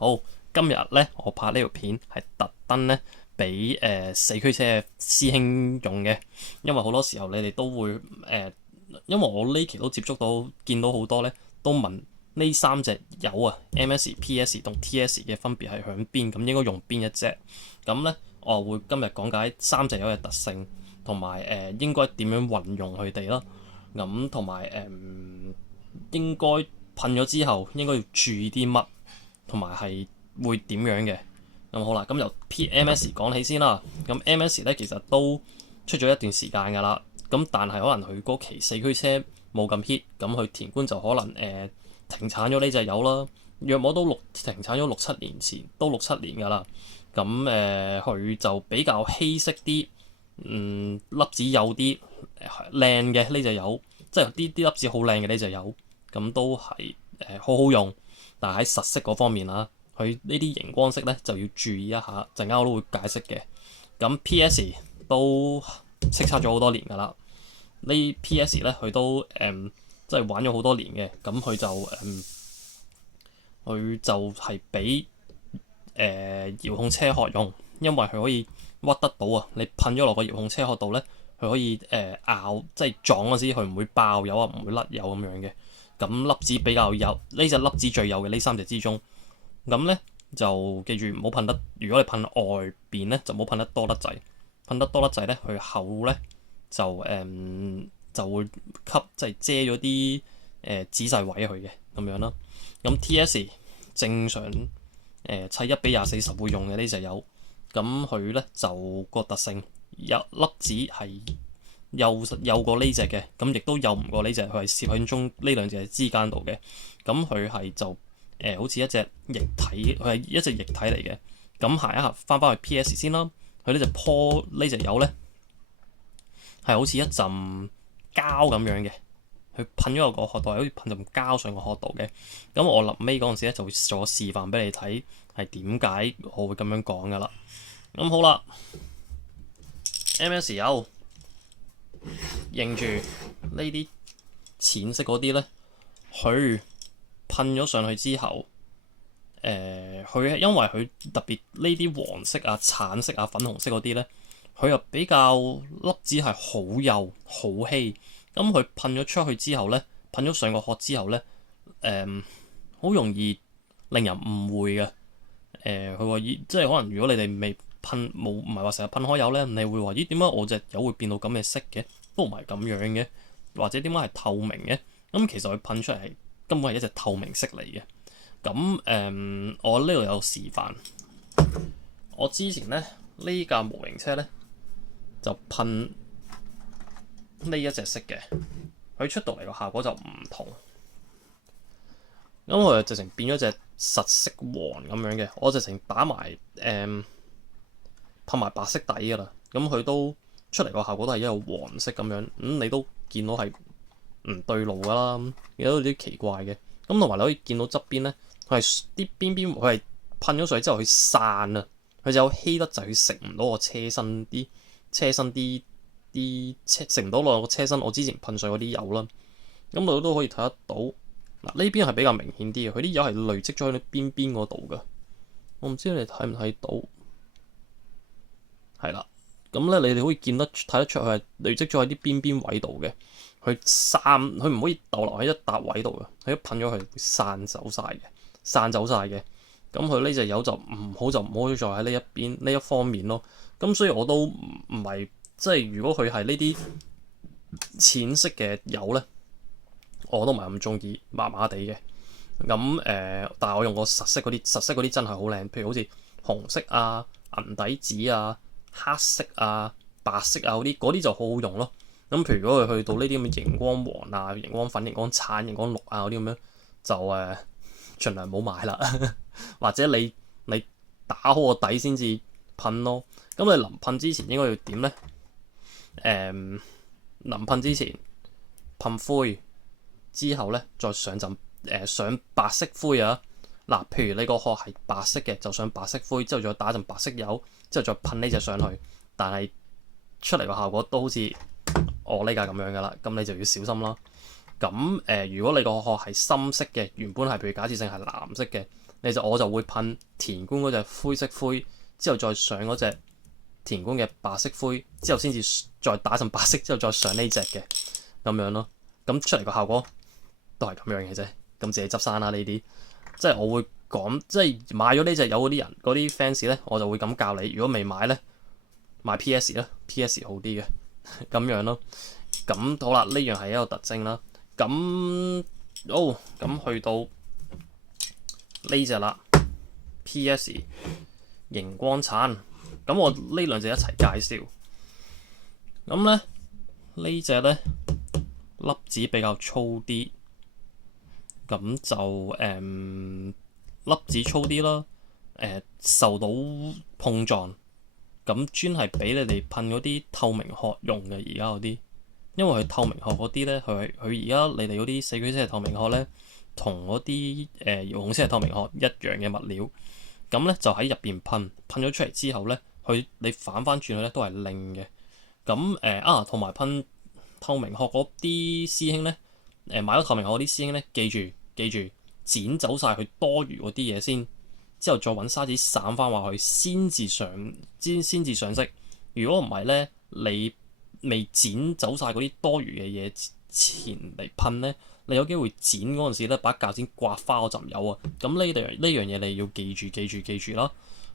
好，今日咧我拍呢條片係特登咧俾四驅車嘅師兄用嘅，因為好多時候你哋都會因為我呢期都接觸到見到好多咧都問呢三隻油啊 MS、PS 同 TS 嘅分別係響邊，咁應該用邊一隻？咁咧我會今日講解三隻油嘅特性，同埋應該點樣運用佢哋啦。咁同埋應該噴咗之後應該要注意啲乜？同埋係會點樣嘅？咁好啦，咁由 PMS 講起先啦。咁 MS 咧其實都出咗一段時間㗎啦。咁但係可能佢嗰期四驅車冇咁 hit，咁佢田觀就可能停產咗呢隻油啦。約莫都停產咗6-7年前，都6-7年㗎啦。咁佢就比較稀釋啲，粒子有啲靚嘅呢隻油，即係啲粒子好靚嘅呢隻油，咁都係好好用。但係喺實色嗰方面啊，佢呢啲熒光色咧就要注意一下，陣間我都會解釋嘅。咁 PS 都叱咤咗好多年㗎啦，呢 PS 咧佢都即係玩咗好多年嘅，咁佢就係俾遙控車殼用，因為佢可以屈得到啊！你噴咗落個遙控車殼度咧，佢可以咬，即係撞嗰時佢唔會爆油啊，唔會甩油咁樣嘅。咁粒子比較幼，呢隻粒子最幼嘅呢三隻之中，咁咧就記住唔好噴得。如果你噴外邊咧，就唔好噴得多得滯。噴得多得滯咧，佢口咧就會吸，即係遮咗啲仔細位去嘅咁樣啦。咁 TS 正常砌1:24會用嘅呢隻油，咁佢咧就個特性有粒子係幼過呢隻嘅，咁亦都幼唔過呢隻，佢係攝喺中呢兩隻之間度嘅。咁佢係就好似一隻液體，佢係一隻液體嚟嘅。咁下一下翻去 PS 先啦，佢呢隻呢隻油咧係好似一陣膠咁樣嘅，佢噴咗落個殼度係好似噴陣膠上個殼度嘅。咁我臨尾嗰陣時咧就會做個示範俾你睇，係點解我會咁樣講噶啦。咁好啦 ，MS 油。認住呢啲淺色嗰啲咧，佢噴咗上去之後，佢因為佢特別呢啲黃色啊、橙色啊、粉紅色嗰啲咧，佢又比較粒子係好幼好稀，咁佢噴咗出去之後咧，噴咗上個殼之後咧，好容易令人誤會嘅。佢話咦，即係可能如果你哋未噴冇唔係話成日噴開油咧，你會話咦，點解我隻油會變到咁嘅色嘅？都唔係咁樣嘅，或者點解係透明嘅？咁其實佢噴出嚟係根本係一隻透明色嚟嘅。咁我呢度有示範。我之前咧呢架模型車咧就噴呢一隻色嘅，佢出到嚟個效果就唔同。咁佢就直情變咗隻實色黃咁樣嘅，我直情打埋噴埋白色底㗎啦。咁佢都出嚟個效果都係一個黃色咁樣，你都見到係唔對路㗎啦，有啲奇怪嘅。咁同埋你可以見到側邊咧，佢係啲邊邊佢係噴咗水之後佢散啊，佢就有稀得滯，佢食唔到個車身啲食唔到落個車身。我之前噴水嗰啲油啦，咁我都可以睇得到。嗱，呢邊係比較明顯啲嘅，佢啲油係累積咗喺邊邊嗰度㗎。我唔知你睇唔睇到，係啦。咁咧，你哋可以睇得出佢係累積咗喺啲邊邊位度嘅。佢唔可以逗留喺一笪位度嘅，佢一噴咗佢會散走晒嘅。咁佢呢隻油就唔好再喺呢一邊呢一方面咯。咁所以我都唔係即係如果佢係呢啲淺色嘅油咧，我都唔係咁中意，麻麻地嘅。咁但係我用過實色嗰啲真係好靚，譬如好似紅色啊、銀底紫啊、黑色啊、白色啊嗰啲就好好用咯。咁譬如如果佢去到呢啲咁嘅熒光黃啊、熒光粉、熒光橙、熒光綠啊嗰啲咁樣，就盡量唔好買啦。或者你打好個底先至噴咯。咁你臨噴之前應該要點咧？臨噴之前噴灰。之後咧，再上陣上白色灰啊！嗱，譬如你個殼係白色嘅，就上白色灰，之後再打陣白色油，之後再噴呢隻上去。但係出嚟個效果都好似我呢架咁樣噶啦，咁你就要小心啦。咁如果你個殼係深色嘅，原本係譬如假設性係藍色嘅，我就會噴田棺嗰隻灰色灰，之後再上嗰隻田棺嘅白色灰，之後先至再打陣白色，之後再上呢隻嘅咁樣咯。咁出嚟個效果都係咁樣嘅啫。咁自己執生啦呢啲，即係我會講，即係買咗呢隻有嗰啲人嗰啲 fans 咧，我就會咁教你。如果未買咧，買 PS 啦，PS 好啲嘅咁樣咯。咁好啦，呢樣係一個特徵啦。咁咁去到呢隻啦 ，PS 熒光橙。咁我呢兩隻一齊介紹。咁咧呢隻咧粒子比較粗啲，咁就粒子粗啲啦。受到碰撞，咁專係俾你哋噴嗰啲透明殼用嘅。而家嗰啲，因為佢透明殼嗰啲咧，佢而家你哋嗰啲四驅車嘅透明殼咧，同嗰啲遙控車嘅透明殼一樣嘅物料。咁咧就喺入邊噴咗出嚟之後咧，你反翻轉去咧都係靚嘅。咁同埋噴透明殼嗰啲師兄咧，買咗透明殼嗰啲師兄咧，記住剪走晒佢多餘嗰啲嘢先。之後再揾沙子散翻話佢先至上色。如果唔係咧，你未剪走晒嗰啲多餘嘅嘢前嚟噴咧，你有機會剪嗰陣時咧，把鉸剪刮花嗰陣油啊。咁呢樣嘢你要記住啦。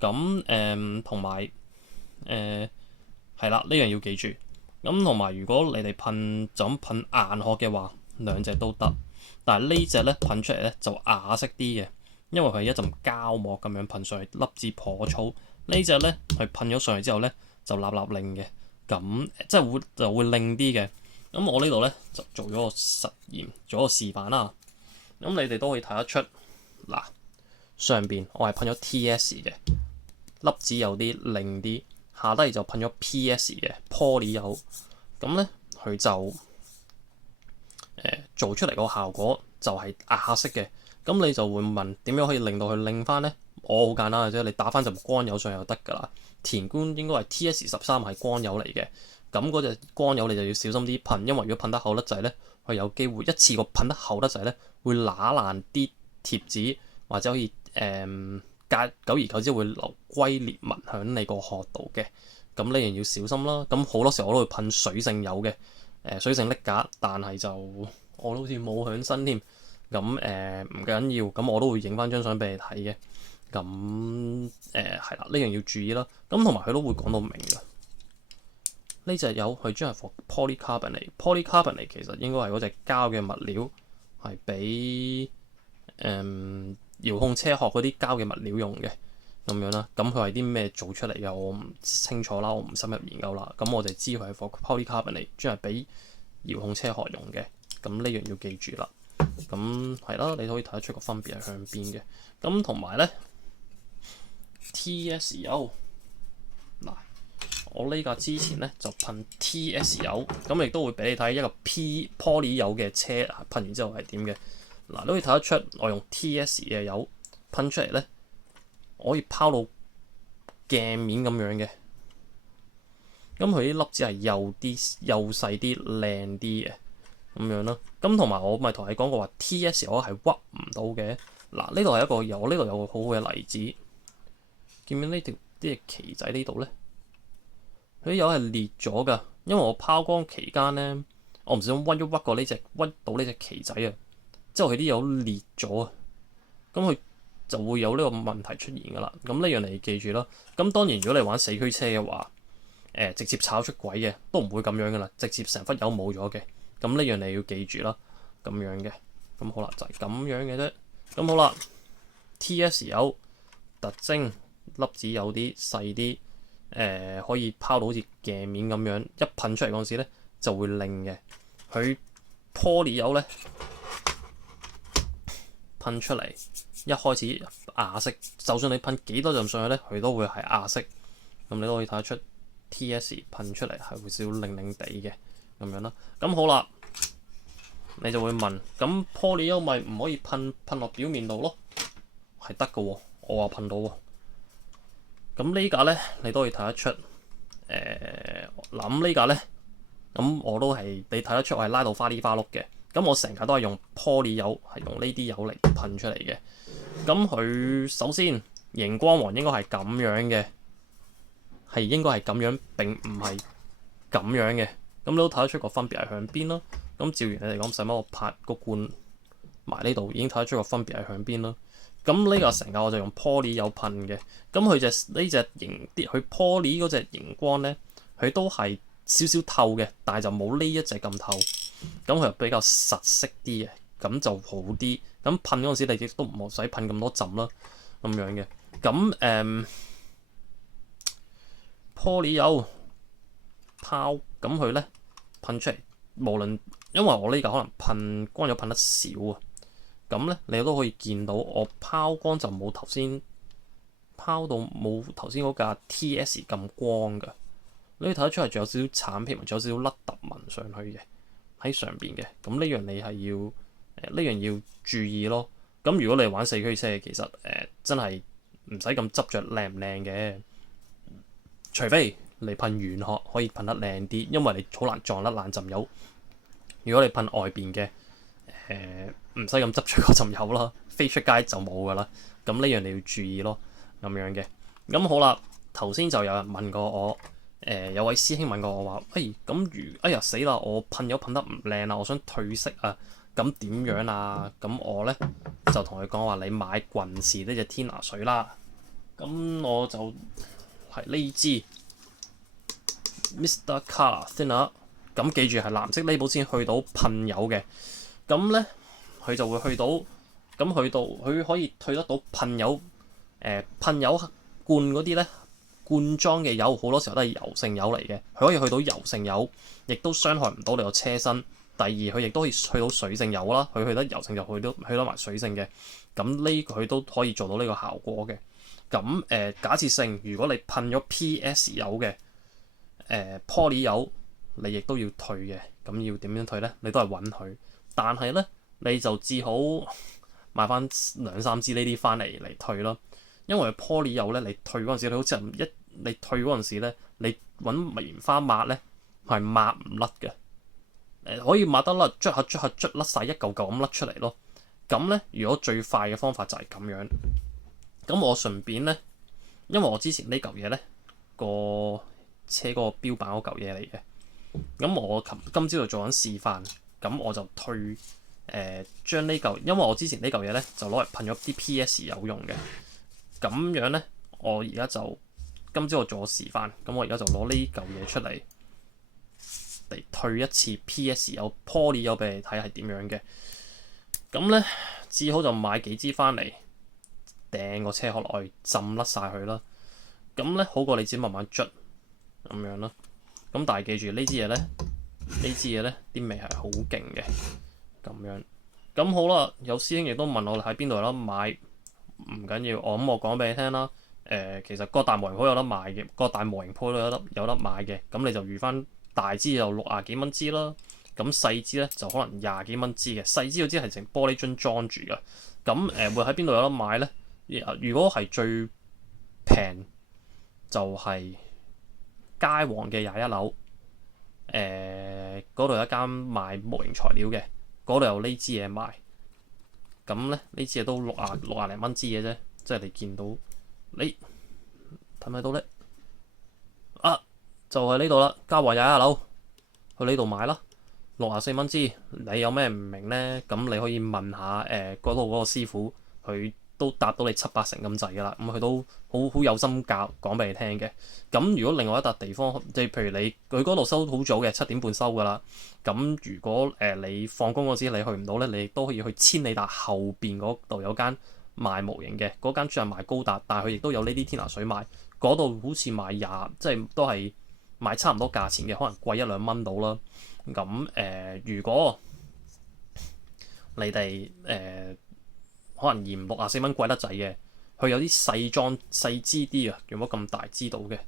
咁同埋係啦，呢樣要記住。咁同埋如果你哋就咁噴硬殼嘅話，兩隻都得。但係呢隻咧噴出嚟咧就啞色啲嘅。因為佢係一陣膠膜咁樣噴上去，粒子頗粗。呢隻咧佢噴咗上去之後咧就立令嘅，咁即係會靚啲嘅。咁我呢度咧就做咗個實驗，做咗個示範啦。咁你哋都可以睇得出，嗱，上邊我係噴咗 TS 嘅，粒子有啲靚啲，下低就噴咗 PS 嘅 Poly 油。咁咧佢就做出嚟個效果就係啞色嘅。咁你就會問點樣可以令到佢靚翻呢？我好簡單嘅啫，你打翻陣光油上就得㗎啦。田棺應該係 TS13 係光油嚟嘅，咁嗰隻光油你就要小心啲噴，因為如果噴得厚得滯呢，佢有機會一次過噴得厚得滯呢，會揦爛啲貼紙，或者可以久而久之會留龜裂紋喺你個殼度嘅。咁呢樣要小心啦。咁好多時候我都會噴水性油嘅，水性瀝架，但係就我都好似冇響身添。咁唔緊要，咁我都會影翻張相俾你睇嘅。咁係啦，呢樣要注意啦。咁同埋佢都會講到明㗎。呢隻油佢專係 for polycarbonate。polycarbonate 其實應該係嗰隻膠嘅物料，係俾遙控車殼嗰啲膠嘅物料用嘅咁樣啦。咁佢係啲咩做出嚟嘅？我唔清楚啦，我唔深入研究啦。咁我就知佢係 for polycarbonate，專係俾遙控車殼用嘅。咁呢樣要記住啦。咁係啦，你可以睇得出個分別係向邊嘅。咁同埋咧 TS 油嗱，我呢架之前咧就噴 TS 油，咁亦都會俾你睇一個 Poly 油嘅車噴完之後係點嘅。嗱，你可以睇得出我用 TS 嘅油噴出嚟咧，我可以拋到鏡面咁樣嘅。咁佢啲粒子係幼細啲、靚啲嘅。咁樣咯，咁同埋我咪同你講過話 TS 我係屈唔到嘅。嗱，呢度係一個呢度有個好好嘅例子，見唔見呢條啲旗仔呢度咧？佢啲油係裂咗噶，因為我拋光期間咧，我唔小心屈過屈到呢隻旗仔啊，之後佢啲油裂咗啊，咁佢就會有呢個問題出現噶啦。咁呢樣你記住啦。咁當然如果你玩四驅車嘅話，直接炒出軌嘅都唔會咁樣噶啦，直接成忽油冇咗嘅。咁呢樣你要記住啦，咁樣嘅。咁好啦，就係咁樣嘅啫。咁好啦 ，TS 油特徵粒子有啲細啲，可以拋到好似鏡面咁樣，一噴出嚟嗰陣時咧就會靚嘅。佢 Poly 油咧噴出嚟一開始啞色，就算你噴幾多陣上去咧，佢都會係啞色。咁你都可以睇得出 TS 噴出嚟係會少少靚靚地嘅咁樣啦。咁好啦。你就會問，咁 Poly 油咪唔可以噴落表面度咯？係得嘅喎，我話噴到喎。咁呢架咧，你都可以睇得出。諗呢架咧，咁我都係你睇得出，我係拉到花哩花碌嘅。咁我成架都係用 Poly 油，係用呢啲油嚟噴出嚟嘅。咁佢首先熒光黃應該係咁樣嘅，係應該係咁樣，並唔係咁樣嘅。咁你都睇得出個分別係向邊咯。咁照原理嚟講，使乜我拍個罐埋呢度已經睇得出個分別係向邊啦。咁呢個成架我就用 Poly 有噴嘅。咁佢呢隻熒啲佢 Poly 嗰隻熒光咧，佢都係少少透嘅，但係就冇呢一隻咁透。咁佢又比較實色啲嘅，咁就好啲。咁噴嗰陣時，你亦都唔使噴咁多浸啦，咁樣嘅。咁Poly 有拋，咁佢咧噴出嚟，無論因為我呢個可能噴光咗噴得少啊，咁咧你都可以見到我拋光就冇頭先拋到冇頭先嗰架 TS 咁光㗎。你可以睇得出係仲有少少橙皮紋，仲有少少凹凸紋上去嘅喺上邊嘅。咁呢樣你係要呢樣要注意咯。咁如果你玩四驅車，其實真係唔使咁執着靚唔靚嘅，除非你噴遠殼可以噴得靚啲，因為你好難撞甩爛浸油。如果你噴外邊嘅唔使咁執着嗰浸油啦，飛出街就冇噶啦。咁呢樣你要注意咯，咁樣嘅。咁好啦，頭先就有人問過我。有位師兄問過我話：哎呀死啦！我噴油噴得唔靚啊，我想退色啊，咁點樣啊？咁我咧就同佢講話：你買滾氏呢隻天拿水啦。咁我就係呢支 Mr. Car Thinner。咁記住係藍色 label 先去到噴油嘅。咁咧佢就會去到，佢可以退得到噴油。噴油罐嗰啲咧。罐裝嘅油好多時候都係油性油嚟嘅，佢可以去到油性油，亦都傷害唔到你個車身。第二，佢亦都可以去到水性油啦，佢去得油性就去到埋水性嘅。咁呢佢都可以做到呢個效果嘅。咁假設性，如果你噴咗 PS 油嘅Poly 油，你亦都要退嘅。咁要點樣退咧？你都係揾佢，但係咧你就只好買翻2-3支呢啲翻嚟退咯。因為 Poly 油咧，你退嗰陣時，你好似你退嗰陣時咧，你揾棉花抹咧係抹唔甩嘅。可以抹得甩，捽下捽甩晒一嚿嚿咁甩出嚟咯。咁咧，如果最快嘅方法就係咁樣。咁我順便咧，因為我之前呢嚿嘢咧個車嗰個標板嗰嚿嘢嚟嘅。咁我今朝就做緊示範，咁我就退將呢嚿，因為我之前呢嚿嘢咧就攞嚟噴咗啲 PS 油用嘅。咁樣咧，我而家就今朝我做個示範，咁我而家就攞呢嚿嘢出嚟退一次 PS 油 Poly 油俾你睇係點樣嘅。咁咧，至好就買幾支翻嚟掟個車殼落去浸甩晒佢啦。咁咧好過你自己慢慢捽咁樣啦。咁但係記住呢支嘢咧啲味係好勁嘅咁樣。咁好啦，有師兄亦都問我喺邊度有得買。唔緊要，我講俾你聽啦。其實各大模型鋪有得賣嘅，各大模型鋪都有得買嘅。咁你就預翻大支就60幾蚊支啦。咁細支咧就可能20幾蚊支嘅。細支嗰支係成玻璃樽裝住㗎。咁會喺邊度有得買咧？如果係最平就係街王嘅21樓。嗰度有一間賣模型材料嘅，嗰度有呢支嘢賣。咁咧呢支嘢都60零蚊支嘅啫，即係你見到你睇唔睇到咧？啊，就係呢度啦，嘉華21樓，去呢度買啦，64蚊支。你有咩唔明咧？咁你可以問下嗰度嗰個師傅，佢都答到你7-8成咁滯噶啦。咁佢都好有心教講俾你聽嘅。咁如果另外一笪地方，即係譬如佢嗰度收好早嘅7點半收噶啦。咁如果你放工嗰時你去唔到咧，你亦都可以去千里達後邊嗰度有間賣模型嘅，嗰間專係賣高達，但係佢亦都有呢啲天拿水賣。嗰度好似賣即係都係賣差唔多價錢嘅，可能貴1-2蚊到啦。咁如果你哋可能嫌64蚊貴得滯嘅，佢有啲細裝細支啲啊，用咗咁大支到嘅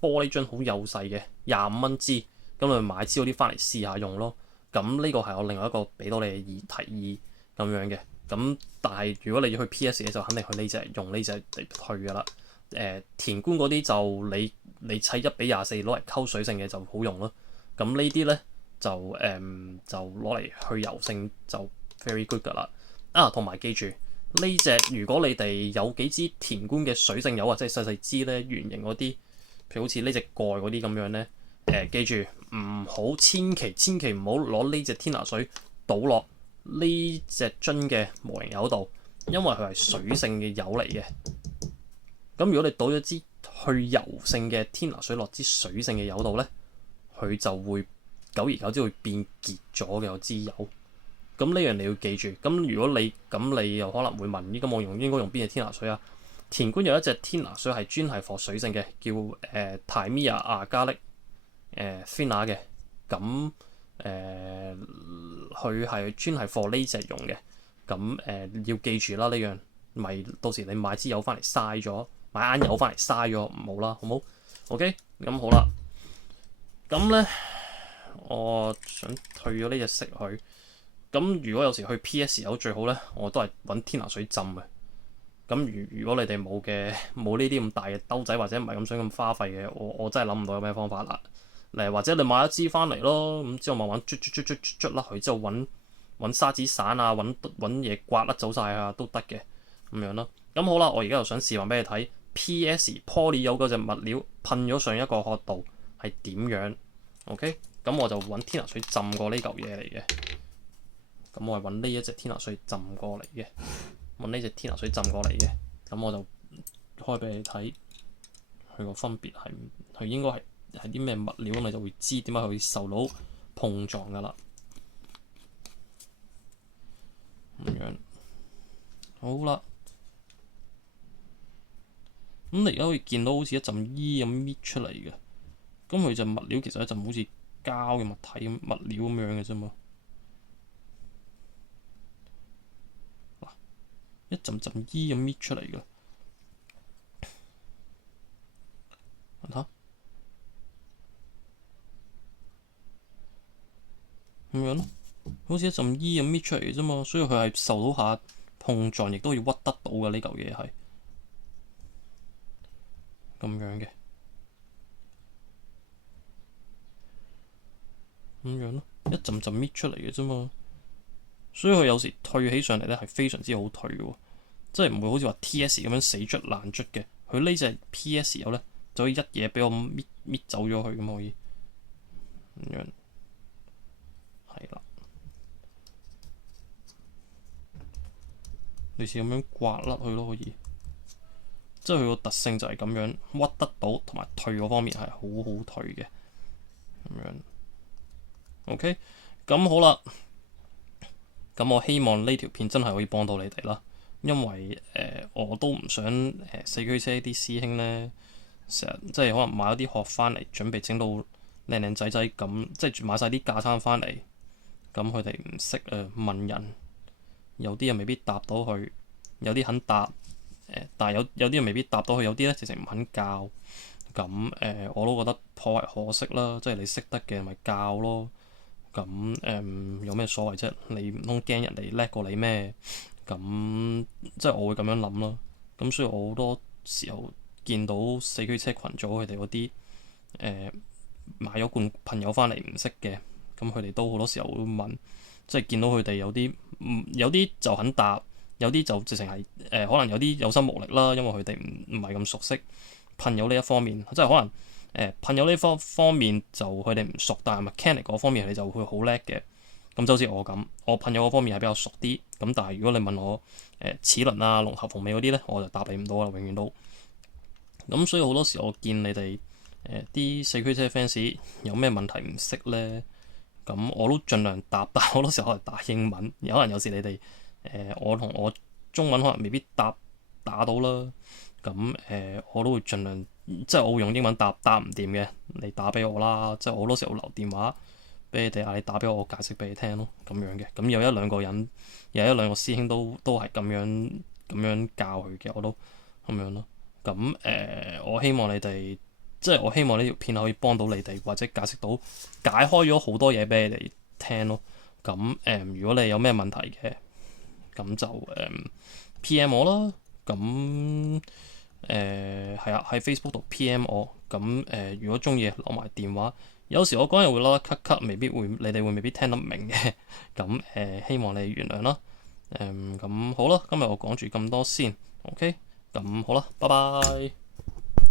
玻璃樽，好幼細嘅，25蚊支。咁你買支嗰啲翻嚟試下用咯。咁呢個係我另外一個俾到你嘅提議咁樣嘅。咁但係如果你要去 PS 嘅就肯定去呢隻用呢隻嚟退㗎啦。田官嗰啲就你砌1:24攞嚟溝水性嘅就好用咯。咁呢啲咧就攞嚟去油性就 very good 㗎啦。同埋記住呢隻如果你哋有幾支田觀嘅水性油啊，即係細細支咧圓形嗰啲，譬如好似呢隻蓋嗰啲咁樣咧，記住唔好千祈唔好攞呢隻天拿水倒落呢隻樽嘅模型油度，因為佢係水性嘅油嚟嘅。咁如果你倒咗支去油性嘅天拿水落支水性嘅油度咧，佢就會久而久之會變結咗嘅有支油。咁呢樣你要記住。咁如果你又可能會問，咁我應該用邊隻天拿水啊？田觀有一隻天拿水係專係放水性嘅，叫Tamiya Organic Thinner 嘅。咁佢係專係放呢隻用嘅。咁要記住啦，呢樣咪到時你買支油翻嚟嘥咗，買啱油翻嚟嘥咗唔好啦，好唔好 ？OK，咁好啦。咁咧，我想退咗呢隻色佢。咁如果有時去 PS 油最好咧，我都係揾天拿水浸嘅。咁如果你哋冇呢啲咁大嘅兜仔，或者唔係咁想咁花費嘅，我真係諗唔到有咩方法啦。或者你買一支翻嚟咯，咁之後慢慢捽甩佢，之後揾砂紙散啊，揾嘢刮甩走晒啊，都得嘅咁樣咯。咁好啦，我而家又想示範俾你睇 PS Poly 油嗰隻物料噴咗上一個殼度係點樣 ？OK，咁我就揾天拿水浸過呢嚿嘢嚟嘅。咁我係揾呢一隻天拿水浸過嚟嘅，揾呢隻天拿水浸過嚟嘅。咁我就開俾你睇，佢個分別係佢應該係啲咩物料，你就會知點解佢受到碰撞噶啦。咁樣好啦，咁你而家可以見到好似一陣衣咁搣出嚟嘅，咁佢就物料其實一陣好似膠嘅物體物料咁樣嘅啫嘛。一陣衣咁搣出嚟嘅，睇下咁樣咯，好似一陣衣咁搣出嚟嘅啫嘛，所以佢係受到下碰撞，亦都要屈得到嘅。呢嚿嘢係咁樣嘅，咁樣咯，一陣搣出嚟嘅啫嘛。所以佢有時退起上嚟咧係非常之好退嘅喎，即係唔會好似話 T.S 咁樣死捽爛捽嘅。佢呢隻 P.S 油咧就可以一嘢俾我搣走咗佢咁可以，咁樣係啦，類似咁樣刮甩佢咯，可以。即係佢個特性就係咁樣屈得到，同埋退嗰方面係好好退嘅咁樣。OK，咁好啦。咁我希望呢條片真係可以幫到你哋啦，因為我都唔想四驅車啲師兄呢，成日即係可能買咗啲殼翻嚟，準備整到靚靚仔仔咁，即係買晒啲架撐翻嚟，咁佢哋唔識問人，有啲又未必答到佢，有啲肯答，但係有啲又未必答到佢，有啲呢直情唔肯教，咁我都覺得頗為可惜啦，即係你識得嘅咪教咯。咁有咩所謂啫？你唔通驚人哋叻過你咩？咁即係我會咁樣諗咯。咁所以我好多時候見到四驅車群組佢哋嗰啲買咗罐朋友翻嚟唔識嘅，咁佢哋都好多時候會問，即係見到佢哋有啲就肯答，有啲就直情係可能有啲有心無力啦，因為佢哋唔係咁熟悉朋友呢一方面，即係可能。噴油呢方面就佢哋唔熟，但係 mechanic 嗰方面佢哋就會好叻嘅。咁就好似我咁，我噴油嗰方面係比較熟啲。咁但係如果你問我齒輪啊、龍頭鳳尾嗰啲咧，我就答你唔到啦，永遠都。咁所以好多時我見你哋啲四驅車 fans 有咩問題唔識咧，咁我都盡量答，但係好多時候我係打英文，可能有時你哋我同我中文可能未必打到啦。咁我都會盡量。即係我會用英文答唔掂嘅，你打俾我啦。即係我好多時候留電話俾你哋啊，你打俾我，我解釋俾你聽咯，咁樣嘅。咁有一兩個人，有一兩個師兄都係咁樣教佢嘅，我都咁樣咯。咁我希望你哋，即係我希望呢條片可以幫到你哋，或者解釋到解開咗好多嘢俾你哋聽咯。咁如果你有咩問題嘅，咁就PM 我啦。咁係啊，喺 Facebook 度 PM 我。咁如果中意留埋電話，有時我講嘢會甩甩咳咳，你哋會未必聽得明嘅。咁希望你原諒啦。咁好啦，今日我講住咁多先，OK，咁好啦，拜拜。